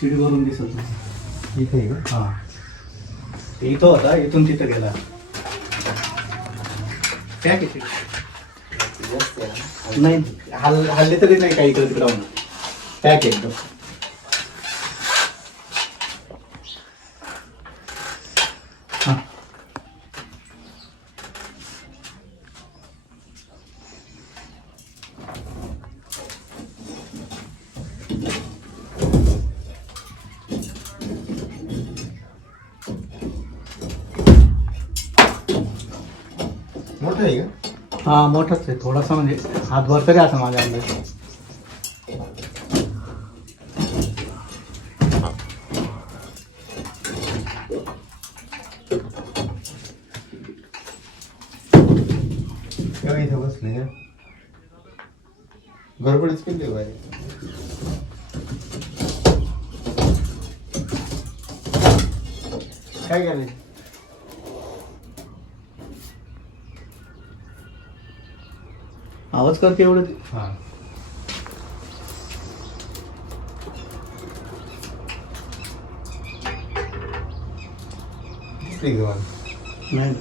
शिडीवरून दिसत नाही इथे आहे का? हा. इथं होता इथून तिथं गेला. काय. नाही हल हल्ले तरी नाही काही इकडे तिकडं पॅक एकदम आहे का? हा मोठाच आहे. थोडासा म्हणजे हातभर तरी असं माझ्या अंदाज तेव्हा इथे बसले का? गडबडीच केली बाहेर काय करायचं आवाज एवढं. हा दिसली का मला? नाही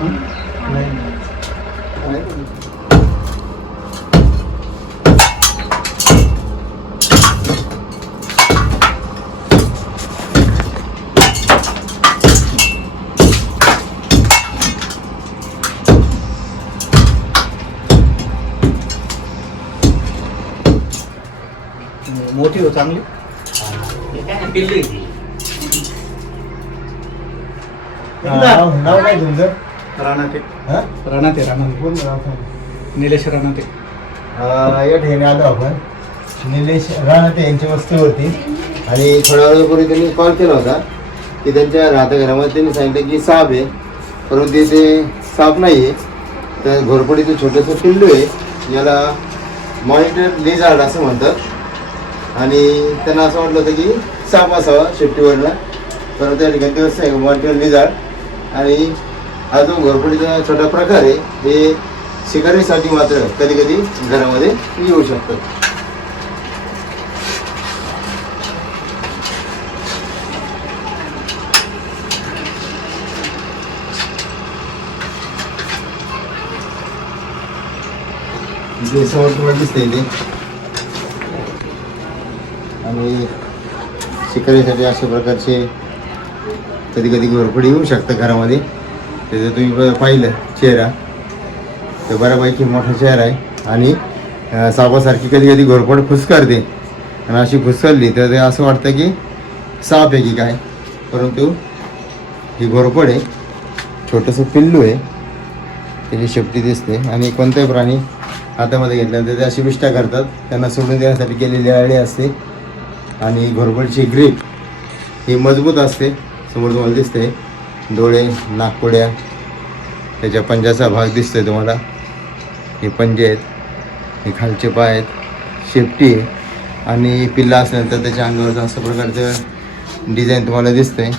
हं? नाही मोठी हो चांगली. पिल्ली ती नाव नाव काय तुमचं राणा ते हा? राणा ते राणा कोण नाव सांग? निलेश राणा ते या ठिकाणी आलो आपण. निलेश राहते यांच्या वस्तीवरती आणि थोड्या वेळापूर्वी त्यांनी कॉल केला होता की त्यांच्या राहत्या घरामध्ये त्यांनी सांगितलं की साप आहे. परंतु इथे साप नाही आहे तर घोरपडीचं छोटंसं पिल्लू आहे. याला मॉनिटर लिझार्ड असं म्हणतात. आणि त्यांना असं वाटलं होतं की साप असावा शेपटीवरला परंतु त्या ठिकाणी दिवस आहे मॉनिटर आणि हा जो घोरपडीचा छोटा प्रकार आहे हे शिकारीसाठी मात्र कधी कधी घरामध्ये येऊ शकतात इथे समोर तुम्हाला दिसतंय ते. आणि शिकारीसाठी अशा प्रकारचे कधी कधी घोरपडी येऊ शकतं घरामध्ये. त्याचं तुम्ही पाहिलं चेहरा तर बऱ्यापैकी मोठा चेहरा आहे. आणि सापासारखी कधी कधी घोरपड फुसकारते. आणि अशी फुसकारली तर ते असं वाटतं की साप आहे की काय? परंतु ही घोरपड आहे. छोटंसं पिल्लू आहे. त्याची शेपटी दिसते. आणि कोणताही प्राणी हातामध्ये घेतल्यानंतर ते अशी विष्ठा करतात. त्यांना सोडून देण्यासाठी केलेली आळी असते. आणि घोरपडची ग्रीप ही मजबूत असते. समोर तुम्हाला दिसते डोळे नाकपुड्या. त्याच्या पंजाचा भाग दिसतोय तुम्हाला. हे पंजे आहेत हे खालचे पाय आहेत शेपटी आहे. आणि पिल्ला असल्यानंतर त्याच्या अंगावरचं असं प्रकारचं डिझाईन तुम्हाला दिसतंय.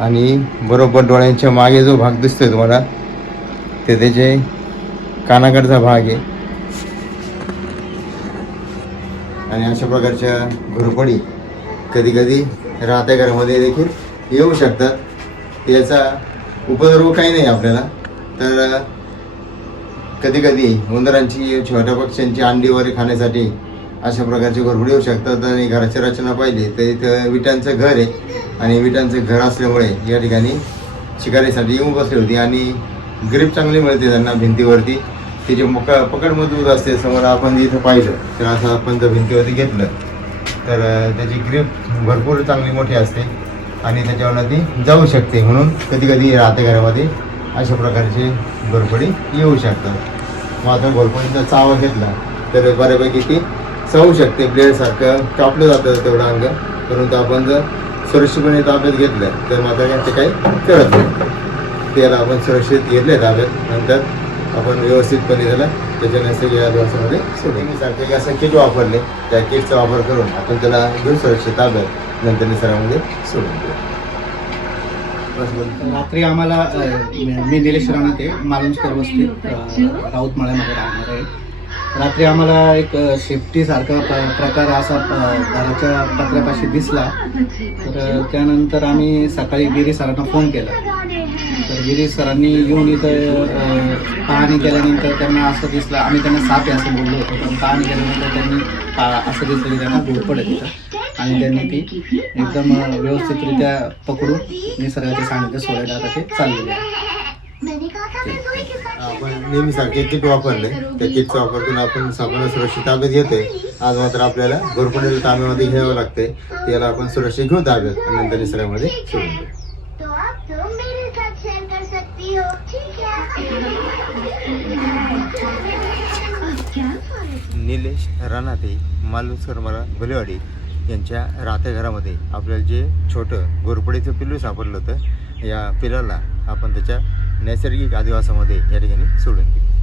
आणि बरोबर डोळ्यांच्या मागे जो भाग दिसतोय तुम्हाला ते त्याचे कानाकडचा भाग आहे. आणि अशा प्रकारच्या घोरपडी कधीकधी राहत्या घरामध्ये देखील येऊ शकतात. याचा उपद्रव काही नाही आपल्याला. तर कधीकधी उंदरांची छोट्या पक्ष्यांची अंडी वगैरे खाण्यासाठी अशा प्रकारचे घरफोडी येऊ शकतात. आणि घराची रचना पाहिली तर इथं विटांचं घर आहे. आणि विटांचं घर असल्यामुळे या ठिकाणी शिकारीसाठी येऊन बसली होती. आणि ग्रीप चांगली मिळते त्यांना भिंतीवरती. त्याची मक पकड मजबूत असते समोर आपण इथं पाहिलं तर असं आपण जर भिंतीवरती घेतलं. तर त्याची ग्रीप भरपूर चांगली मोठी असते आणि त्याच्यावर ती जाऊ शकते म्हणून कधी कधी राहत्या घरामध्ये अशा प्रकारचे घोरपडी येऊ शकतात. मग आता घोरपडीचा चावा घेतला तर बऱ्यापैकी ती चावू शकते. ब्लेडसारखं कापलं जातं तेवढं अंग परंतु आपण जर सुरक्षितपणे ताब्यात घेतलं तर मात्र ते काही करत नाही. त्याला आपण सुरक्षित घेतले ताब्यात नंतर आपण व्यवस्थितपणे त्याला त्याच्या नैसर्गिक आदिवासामध्ये सोडून मी सारखे असं किट वापरले त्या किटचा वापर करून आपण त्याला घेऊ सुरक्षित ताब्यात नंतर निसर्गामध्ये सोडून देऊ. बोल. रात्री आम्हाला मी निलेश राणा ते मालुंजकर वस्तीत अ, राऊतमाळ्यामध्ये राहणार आहे. रात्री आम्हाला एक शेफ्टी सारखा प- प्रकार असा प- घराच्या पत्र्यापाशी दिसला. तर त्यानंतर आम्ही सकाळी गिरी सरांना फोन केला. तर गिरी सरांनी येऊन इथं पाहणी केल्यानंतर त्यांना असं दिसलं. आम्ही त्यांना साप आहे असं बोललो होतो. पण पाहणी केल्यानंतर त्यांनी पा- असं दिसलं की त्यांना घोरपड आहे तिथं आणि त्यांनी ती एकदम व्यवस्थितरित्या पकडून निसर्गाचे सांगितलं सोडायला आता ते चाललेले आहे. आपण नेहमीसारखे किट वापरले त्या किटचा वापर करून आपण सापाला सुरक्षित ताब्यात घेतोय आज मात्र आपल्याला घोरपडीला ताब्यामध्ये घ्यावं लागते त्याला आपण सुरक्षित घेऊ ताब्यात आणि नंतर निसर्गामध्ये सोडून देऊ तो आप तो मेरे साथ शेयर कर सकती हो ठीक है निलेश रानाते मालुसकर मला भलेवाडी यांच्या राहत्या घरामध्ये आपल्याला जे छोटं घोरपडीचं पिल्लू सापडलं होतं या पिलाला आपण त्याच्या नैसर्गिक आदिवासामध्ये या ठिकाणी सोडून दिली.